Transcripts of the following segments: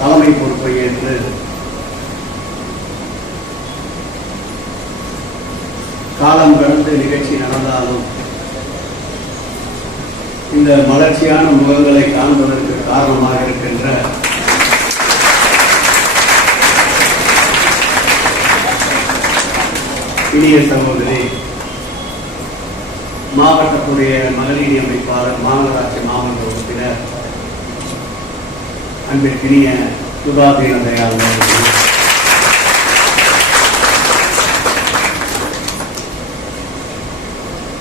தலைமை பொறுப்பை ஏற்று காலம் கடந்து நிகழ்ச்சி நடந்தாலும் இந்த மலர்ச்சியான முகங்களை காண்பதற்கு காரணமாக இருக்கின்ற இனிய சகோதரி மாவட்டத்துடைய மகளிர் அமைப்பாளர் மாநகராட்சி மாவட்ட உறுப்பினர் அன்பிற்கினிய சுதாதீன தயாள்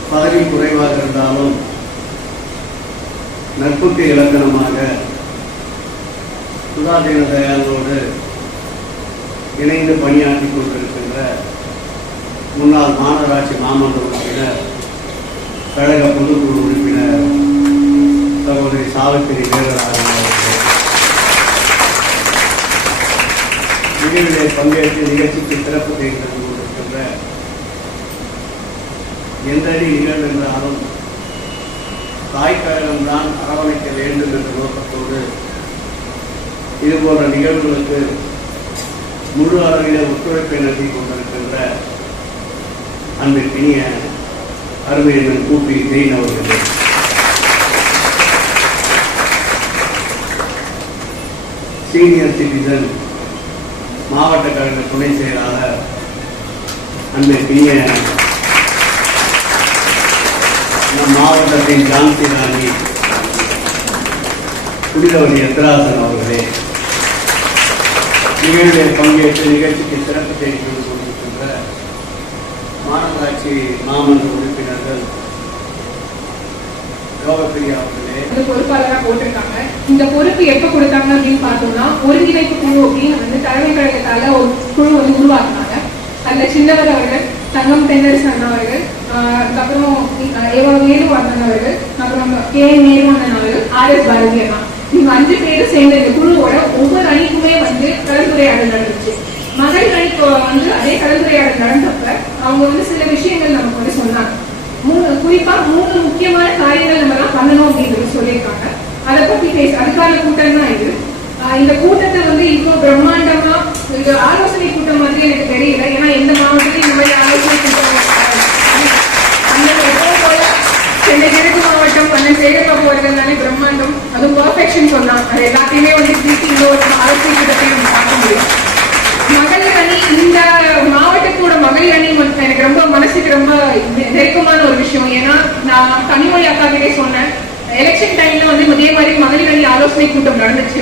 பதவி குறைவாக இருந்தாலும் நட்புக்கு இலக்கணமாக சுதாதீன தயாளோடு இணைந்து பணியாற்றிக் கொண்டிருக்கின்ற முன்னாள் மாநகராட்சி மாமன்ற உறுப்பினர் கழக பொதுக்குழு உறுப்பினர் சகோதரி சாவித்திரி வேதராஜன் அவர்களே நிகழ்விலே பங்கேற்று நிகழ்ச்சிக்கு சிறப்பு செய்து கொண்டிருக்கின்ற எந்த அடி நிகழ்வு தாய் கழகம்தான் அரவணைக்க வேண்டும் என்ற நோக்கத்தோடு இது போன்ற நிகழ்வுகளுக்கு முழு அளவிலே ஒத்துழைப்பை நடத்தி கொண்டிருக்கின்ற அன்பிற்கினிய அருமையின் கூப்பி ஜெயின் அவர்கள். சீனியர் சிட்டிசன் மாவட்ட கழக துணை செயலாளர் அன்பிற்கினிய நம் மாவட்டத்தின் ஜான்சி ராணி புனிதவதி எத்ராசன் அவர்களே நிகழ்வில் பங்கேற்று நிகழ்ச்சிக்கு சிறப்பு செய்து கொண்டிருக்கின்ற மாநகராட்சி மாமன்ற உறுப்பினர்கள் வந்து பொறுப்பாளரா போட்டிருக்காங்க. இந்த பொறுப்பு எப்ப கொடுத்தாங்க அப்படின்னு பார்த்தோம்னா ஒருங்கிணைப்பு குழு அப்படின்னு வந்து தலைமை கழகத்தால ஒரு குழு வந்து உருவாக்குனாங்க. அதுல சின்னவர் அவர்கள் தங்கம் தென்னரசு அண்ணா அவர்கள் ஆஹ் அதுக்கப்புறம் ஆஹ் ஏவா வேலு அண்ணன் அவர்கள் அப்புறம் கே. நேரு அண்ணன் அவர்கள் ஆர் எஸ் பாரதி அண்ணா. இவங்க அஞ்சு பேரும் சேர்ந்த இந்த குழுவோட ஒவ்வொரு அணிக்குமே வந்து கலந்துரையாடல் நடந்துச்சு. மகள் அணிக்கு வந்து அதே கலந்துரையாடல் நடந்தப்ப அவங்க வந்து சில விஷயங்கள் நமக்கு வந்து சொன்னாங்க. மூணு குறிப்பா மூணு முக்கியமான காரியங்கள் நம்ம எல்லாம் பண்ணணும் அப்படின்னு சொல்லியிருக்காங்க. அதை பத்தி பேச அதுக்கான கூட்டம் தான் இது இந்த கூட்டத்தை வந்து இவ்வளவு பிரம்மாண்டமா இது ஆலோசனை கூட்டம் மாதிரி எனக்கு தெரியல. ஏன்னா எந்த மாவட்டத்திலும் இந்த மாதிரி ஆலோசனை கூட்டம் அந்த சென்னை கிழக்கு மாவட்டம் அண்ணன் சேகர்பாபு போறதுனாலே பிரம்மாண்டம் அதுவும் பர்ஃபெக்ஷன் சொன்னான் அது எல்லாத்தையுமே வந்து திருப்பி ஆலோசனை கூட்டத்தை நம்ம பார்க்க முடியும் மகளிர் அணி இந்த மாவட்டத்தோட மகளிர் அணி வந்து எனக்கு ரொம்ப மனசுக்கு ரொம்ப நெருக்கமான ஒரு விஷயம் ஏன்னா நான் கனிமொழி அக்கா கிட்டே சொன்னேன் எலெக்ஷன் டைம்ல வந்து இதே மாதிரி மகளிர் அணி ஆலோசனை கூட்டம் நடந்துச்சு.